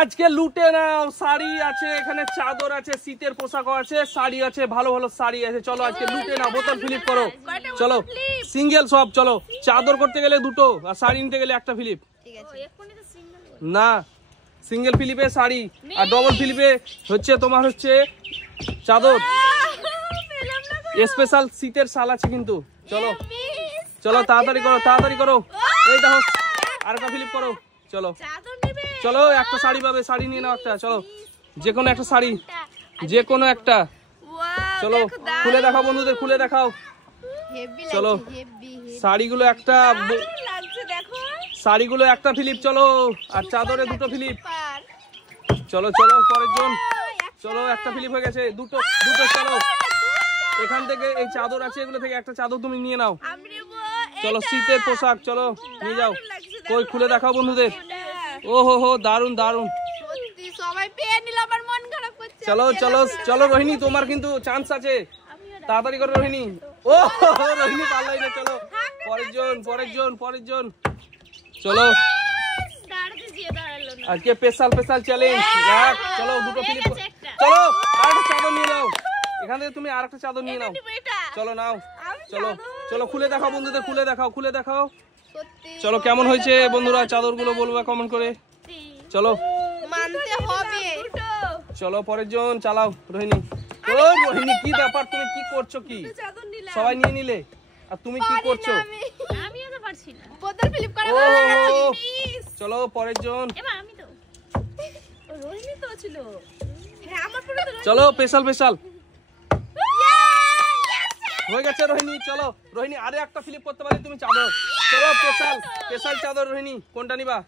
আজকে লুটে নাও, শাড়ি আছে এখানে, চাদর আছে, শীতের পোশাকও আছে, শাড়ি আছে, ভালো ভালো শাড়ি আছে। চলো আজকে লুটে নাও, বোতল ফিলিপ করো। চলো সিঙ্গেল সব, চলো চাদর করতে গেলে দুটো আর শাড়ি নিতে গেলে একটা ফিলিপ। না, সিঙ্গেল ফিলিপে শাড়ি আর ডবল ফিলিপে হচ্ছে তোমার হচ্ছে চাদর। স্পেশাল শীতের শাল আছে কিন্তু। চলো চলো তাড়াতাড়ি করো, তাড়াতাড়ি করো। এই দেখো আরেকটা ফিলিপ করো। চলো চলো, একটা শাড়ি পাবে, শাড়ি নিয়ে নাও একটা। চলো যে কোনো একটা শাড়ি, যে কোনো একটা। চলো খুলে দেখাও বন্ধুদের, খুলে দেখাও। চলো শাড়িগুলো একটা, শাড়িগুলো একটা ফিলিপ। চলো আর চাদরে দুটো ফিলিপ। চলো চলো পরের জন। চলো একটা ফিলিপ হয়ে গেছে, দুটো দুটো। চলো এখান থেকে এই চাদর আছে, এগুলো থেকে একটা চাদর তুমি নিয়ে নাও। চলো শীতের পোশাক, চলো নিয়ে যাও। কই খুলে দেখাও বন্ধুদের। ও হো হো, দারুন দারুন। চলো চলো চলো রোহিণী, তোমার কিন্তু চান্স আছে, তাড়াতাড়ি করো রোহিণী। ও রোহিণী পারলাই না। চলো পরের জন, পরের জন, পরের জন। চলো আজকে স্পেশাল স্পেশাল চ্যালেঞ্জ। চলো দুটো ফিলিপ। চলো আরেকটা চাদর নিয়ে নাও, এখান থেকে তুমি আরেকটা চাদর নিয়ে নাও। চলো নাও। চলো চলো খুলে দেখাও বন্ধুদের, খুলে দেখাও, খুলে দেখাও। চলো কেমন হয়েছে বন্ধুরা চাদরগুলো বলবা কমেন্ট করে। চলো চলো পরের জন, চালাও রোহিণী। ও রোহিণী কি ব্যাপার, তুমি কি করছো? কি সবাই নিয়ে নিলে আর তুমি কি করছো? চলো পরের জন। চলো স্পেশাল স্পেশাল হয়ে গেছে রোহিণী। চলো রোহিণী আরে একটা ফিলিপ করতে পারি তুমি চাদর। চলো স্পেশাল স্পেশাল চাদর রোহিণী, কোনটা নিবা?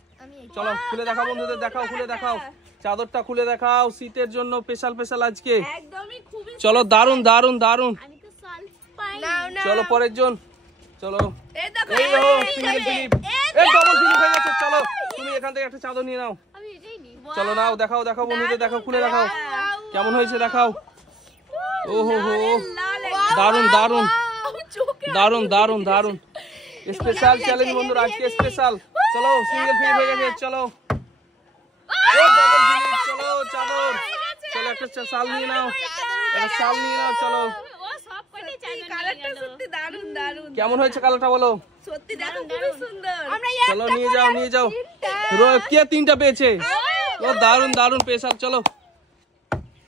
চলো খুলে দেখাও বন্ধুদের, দেখাও, খুলে দেখাও চাদরটা, খুলে দেখাও শীতের জন্য স্পেশাল স্পেশাল আজকে। চলো দারুন দারুন দারুন। চলো পরের জন। চলো এই দেখো সিঙ্গেল ফিলিপ, এই ডবল ফিলিপ হয়ে গেছে। চলো তুমি এখান থেকে একটা চাদর নিয়ে নাও। চলো নাও, দেখাও দেখাও বন্ধুদের, দেখাও, খুলে দেখাও কেমন হয়েছে, দেখাও। ও হো হো, দারুন দারুন দারুন দারুন দারুন। স্পেশাল চ্যালেঞ্জ বন্ধুরা আজকে স্পেশাল। চলো সিঙ্গেল ফিলিপ হয়ে গেছে। চলো ও ডবল ফিলিপ। চলো চাদর। চলো একটা শাল নিয়ে নাও, একটা শাল নিয়ে নাও। চলো কেমন হয়েছে কালারটা বলো? চলো নিয়ে যাও, নিয়ে যাও। কে তিনটা পেয়েছে? ও দারুন দারুন স্পেশাল। চলো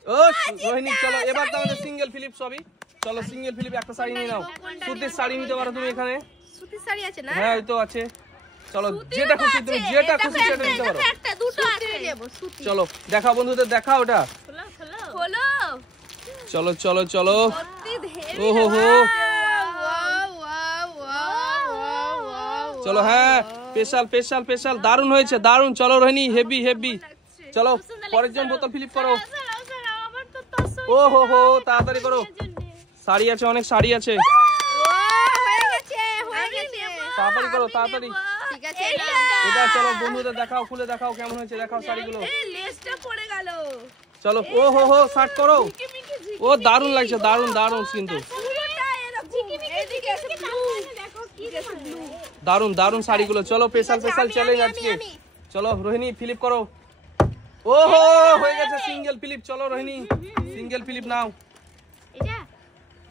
ও রোহিণী চলো এবার তো আমাদের সিঙ্গেল ফিলিপ সবই। চলো সিঙ্গেল ফিলিপ একটা শাড়ি নিয়ে নাও। সুতির শাড়ি নিতে পারো তুমি এখানে। সুতির শাড়ি আছে না? হ্যাঁ এই তো আছে। চলো যেটা খুশি তুমি, যেটা খুশি সেটা নিতে পারো। চলো দেখাও বন্ধুদের, দেখাও ওটা। চলো চলো চলো। ও হো হো, চলো হ্যাঁ স্পেশাল স্পেশাল স্পেশাল, দারুন হয়েছে দারুন। চলো রোহিণী হেভি হেভি। চলো পরের জন বোতল ফিলিপ করো। ও হো হো তাড়াতাড়ি করো, শাড়ি আছে, অনেক শাড়ি আছে, তাড়াতাড়ি করো তাড়াতাড়ি। এটা চলো বন্ধুদের দেখাও, খুলে দেখাও কেমন হয়েছে, দেখাও শাড়িগুলো। চলো ও হো হো শার্ট করো। ও দারুন লাগছে, দারুন দারুন কিন্তু দারুন দারুন শাড়িগুলো। চলো স্পেশাল স্পেশাল চ্যালেঞ্জ আজকে। চলো রোহিণী ফিলিপ করো। ও হো হয়ে গেছে সিঙ্গেল ফিলিপ। চলো রোহিণী সিঙ্গেল ফিলিপ নাও।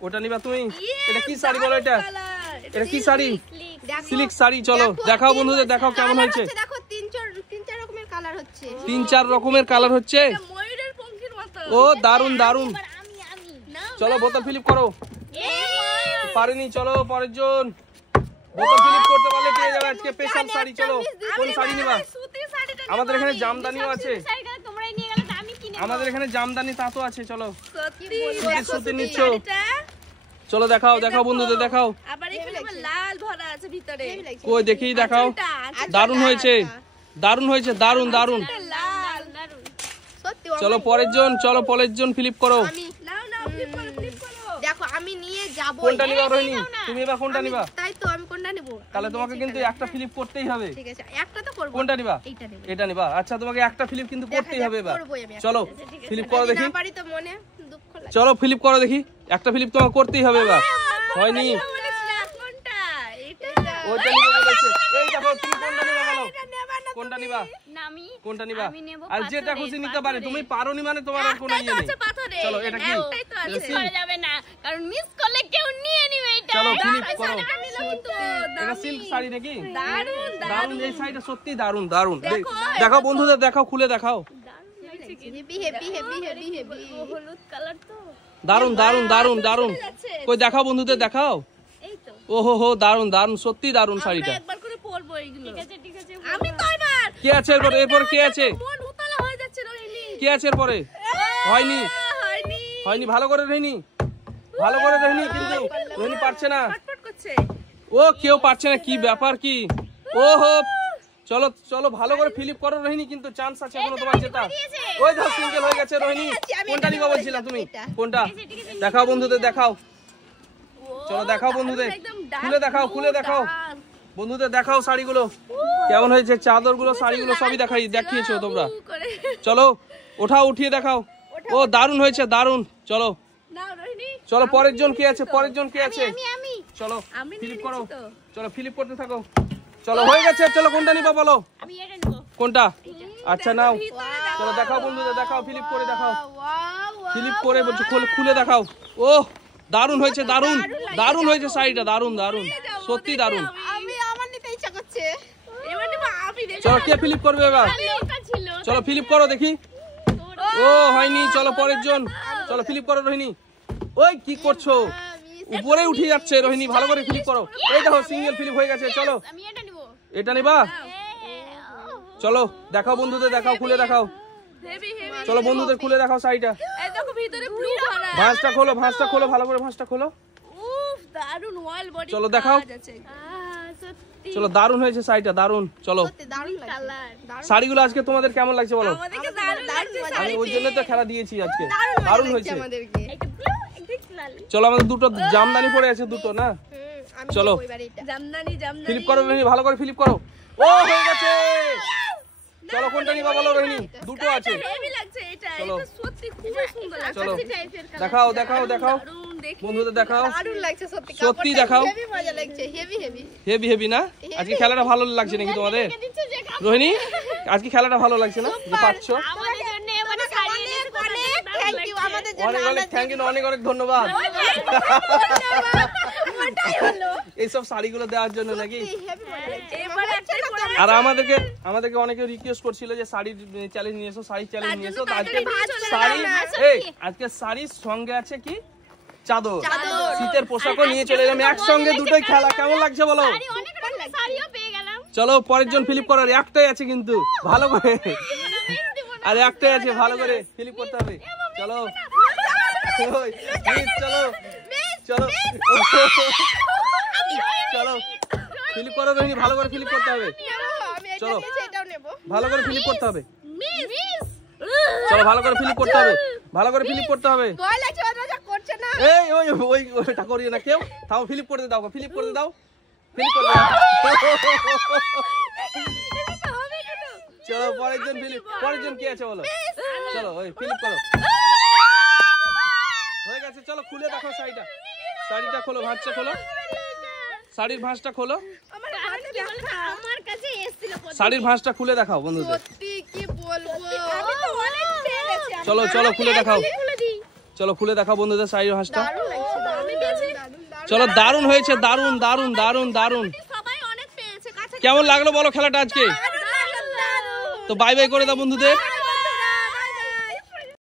ওটা নিবা তুমি? এটা কি শাড়ি বলো? এটা এটা কি শাড়ি? সিল্ক শাড়ি। চলো দেখাও বন্ধুদের, দেখাও কেমন হয়েছে। তিন চার রকমের কালার হচ্ছে। ও দারুন দারুন। চলো বোতল ফিলিপ করো। পারেনি। চলো পরের জন। বোতল ফিলিপ করতে পারলে পেয়ে যাবে আজকে স্পেশাল শাড়ি। চলো কোন শাড়ি নিবা? আমাদের এখানে জামদানিও আছে, আমাদের এখানে জামদানি তাঁতও আছে। চলো সুতির নিচ্ছ। চলো দেখাও, দেখাও বন্ধুদের, দেখাও। কই দেখি, দেখাও। দারুন হয়েছে, দারুন হয়েছে, দারুন দারুন। চলো পরের জন, চলো পরের জন ফিলিপ করো। দেখো আমি নিয়ে যাব। কোনটা নিবা রোহিণী? তুমি এবার কোনটা নিবা? তাই তো আমি কোনটা নেব? তাহলে তোমাকে কিন্তু একটা ফিলিপ করতেই হবে। ঠিক আছে একটা তো করব। কোনটা নিবা? এইটা নেব। এটা নিবা। আচ্ছা তোমাকে একটা ফিলিপ কিন্তু করতেই হবে এবার। চলো ফিলিপ করো দেখি। না পারি তো মনে দুঃখ লাগে। চলো ফিলিপ করো দেখি। একটা ফিলিপ তোমাকে করতেই হবে এবার। হয়নি। কোনটা? এটা ওইটা নিয়ে বলেছে। এই দেখো তুমি কোনটা নিবা বলো? কোনটা নিবা? না আমি কোনটা নিবা? আমি নেব আর যেটা খুশি নিতে পারে, তুমি পারোনি মানে তোমার আর কোনো ইয়ে নেই। চলো এটা কি? মিস করা যাবে না, কারণ মিস করলে কেউ নিয়ে নিবে এটা। চলো ফিলিপ করো। কিন্তু এটা সিল্ক শাড়ি নাকি? দারুন দারুন, এই শাড়িটা সত্যি দারুন দারুন। দেখাও বন্ধুদের, দেখাও, খুলে দেখাও। Heavy heavy heavy heavy heavy হলুদ কালার তো। দারুন দারুন দারুন দারুন। কই দেখাও বন্ধুদের, দেখাও। এই তো। ওহো হো, দারুন দারুন, সত্যি দারুন শাড়িটা। একবার করে পরবো এইগুলো। ঠিক আছে আমি তো এবার কে আছে এরপরে? এরপরে কে আছে? মন উতলা হয়ে যাচ্ছে রোহিণী। কে আছে এরপরে? হয়নি হয়নি। হয়নি, ভালো করে রোহিণী, ভালো করে রোহিণী, কিন্তু রোহিণী পারছে না। ফটফট করছে। ও কেউ পারছে না, কি ব্যাপার কি? ওহো, চলো চলো ভালো করে ফিলিপ করো রোহিণী, কিন্তু চান্স আছে এখনো তোমার জেতা। ওই দেখো সিঙ্গেল হয়ে গেছে রোহিণী। কোনটা নিবা বলছিলা তুমি? কোনটা? দেখাও বন্ধুদের, দেখাও। চলো দেখাও বন্ধুদের, খুলে দেখাও, খুলে দেখাও বন্ধুদের, দেখাও শাড়িগুলো কেমন হয়েছে, চাদরগুলো, শাড়িগুলো সবই দেখিয়েছো তোমরা। চলো ওঠাও, উঠিয়ে দেখাও। ও দারুণ হয়েছে, দারুণ। চলো নাও রোহিণী। চলো, পরের জন কে আছে? পরের জন কে আছে? আমি চলো আমি ফিলিপ নিয়ে করো। নিচ্ছি তো। চলো ফিলিপ করতে থাকো। চলো হয়ে গেছে, চলো কোনটা নিবা বলো? আমি এটা নেব। কোনটা? আচ্ছা নাও, চলো দেখাও বন্ধুদের, দেখাও, ফিলিপ করে দেখাও। ফিলিপ করে বলছো, খুলে দেখাও। ও দারুণ হয়েছে, দারুণ দারুণ হয়েছে শাড়িটা, দারুণ দারুণ, সত্যি দারুণ। আমি আমার নিতে ইচ্ছা করছে। এবার নিব আমি রে। চলো কে ফিলিপ করবে এবার? ওটা ছিল। চলো ফিলিপ করো দেখি। ও হয়নি, চলো পরের জন। চলো ফিলিপ করো রোহিণী। ওই কি করছো? উপরে উঠে যাচ্ছে রোহিণী, ভালো করে ফিলিপ করো। এই দেখো সিঙ্গেল ফিলিপ হয়ে গেছে। চলো আমি এটা নেব। এটা নিবা? চলো দেখাও বন্ধুদের, দেখাও, খুলে দেখাও। Heavy heavy. চলো বন্ধুদের খুলে দেখাও শাড়িটা। এই দেখো ভিতরে ব্লু ভরা। ভাঁজটা খোলো, ভাঁজটা খোলো, ভালো করে ভাঁজটা খোলো। উফ দারুন ওয়াল বডি। চলো দেখাও। সত্যি চলো দারুণ হয়েছে শাড়িটা, দারুণ। চলো দারুন লাগছে। কালার। শাড়িগুলো আজকে তোমাদের কেমন লাগছে বলো? আমাদেরকে দারুন লাগছে আমি ওই জন্য তো খেলা দিয়েছি আজকে, দারুণ হয়েছে। আমাদেরকে। একটা ব্লু একটা লাল। চলো আমাদের দুটো জামদানি পড়ে আছে, দুটো না। আমি চলো। ওই বাড়িটা। জামদানি জামদানি। ফিলিপ করো রোহিণী, ভালো করে ফিলিপ করো। ও হয়ে গেছে। চলো কোনটা নিবা বলো রোহিণী? দুটো আছে। হেভি লাগছে এটা। চলো। এটা সত্যি খুব সুন্দর লাগছে। চলো টাইপের কালার। দেখাও, দেখাও, দেখাও দারুন দেখি। বন্ধুদের, দেখাও। দারুন লাগছে সত্যি। সত্যি দেখাও। হেভি মজা লাগছে। Heavy heavy. হেভি হেভি না? আজকে খেলাটা ভালো লাগছে নাকি তোমাদের রোহিণী? আজকে খেলাটা ভালো লাগছে না যে পাচ্ছো? আমাদের জন্য মানে শাড়ি এনেছে, অনেক থ্যাংক ইউ আমাদের জন্য। অনেক অনেক থ্যাংক ইউ, অনেক অনেক ধন্যবাদ এইসব শাড়িগুলো দেওয়ার জন্য নাকি। হেভি মজা লাগছে। এবার একটা করে আর আমাদেরকে অনেকে রিকোয়েস্ট করছিল যে শাড়ির চ্যালেঞ্জ নিয়ে এসো, শাড়ির চ্যালেঞ্জ নিয়ে এসো। তো আজকে শাড়ি, এই আজকে শাড়ির সঙ্গে আছে কি চাদর, শীতের পোশাকও নিয়ে চলে এলাম একসঙ্গে, দুটোই খেলা। কেমন লাগছে বলো? শাড়ি অনেক রকমের শাড়িও পেয়ে গেলাম। চলো পরের জন ফিলিপ করার একটাই আছে, কিন্তু ভালো করে, আর একটাই আছে, ভালো করে ফিলিপ করতে হবে। চলো ওই, মিস, চলো চলো চলো ফিলিপ করো রোহিণী, ভালো করে ফিলিপ করতে হবে। আমি এটা চলো। নিয়েছি, এটাও নেব। ভালো করে ফিলিপ করতে হবে। মিস চলো ভালো করে ফিলিপ করতে হবে, ভালো করে ফিলিপ করতে হবে। ভয় লাগছে, ওরা যা করছে না। এই ওই ওই ওটা করিও না কেউ। থাও, ফিলিপ করতে দাও, ফিলিপ করতে দাও, ফিলিপ করতে দাও। চলো পরের জন ফিলিপ, পরের জন কি আছে বলো? চলো ওই ফিলিপ করো, হয়ে গেছে। চলো খুলে দেখো শাড়িটা, শাড়িটা খোলো, ভাঁজটা খোলো, শাড়ির ভাঁজটা খোলো, আমার হাতে দেখা। আমার কাছে এসেছিল শাড়ির ভাঁজটা খুলে দেখাও বন্ধুদের। সত্যি কি বলবো, আমি তো অনেক পেয়ে গেছি। চলো চলো খুলে দেখাও, খুলে দিই। চলো খুলে দেখাও বন্ধুদের শাড়ির ভাঁজটা। দারুণ লাগছে, আমি পেয়েছি। চলো দারুণ হয়েছে, দারুণ দারুণ দারুণ দারুণ। সবাই অনেক পেয়েছে। কাছে কেমন লাগলো বলো খেলাটা আজকে? দারুণ লাগলো। তো বাই বাই করে দাও বন্ধুদের।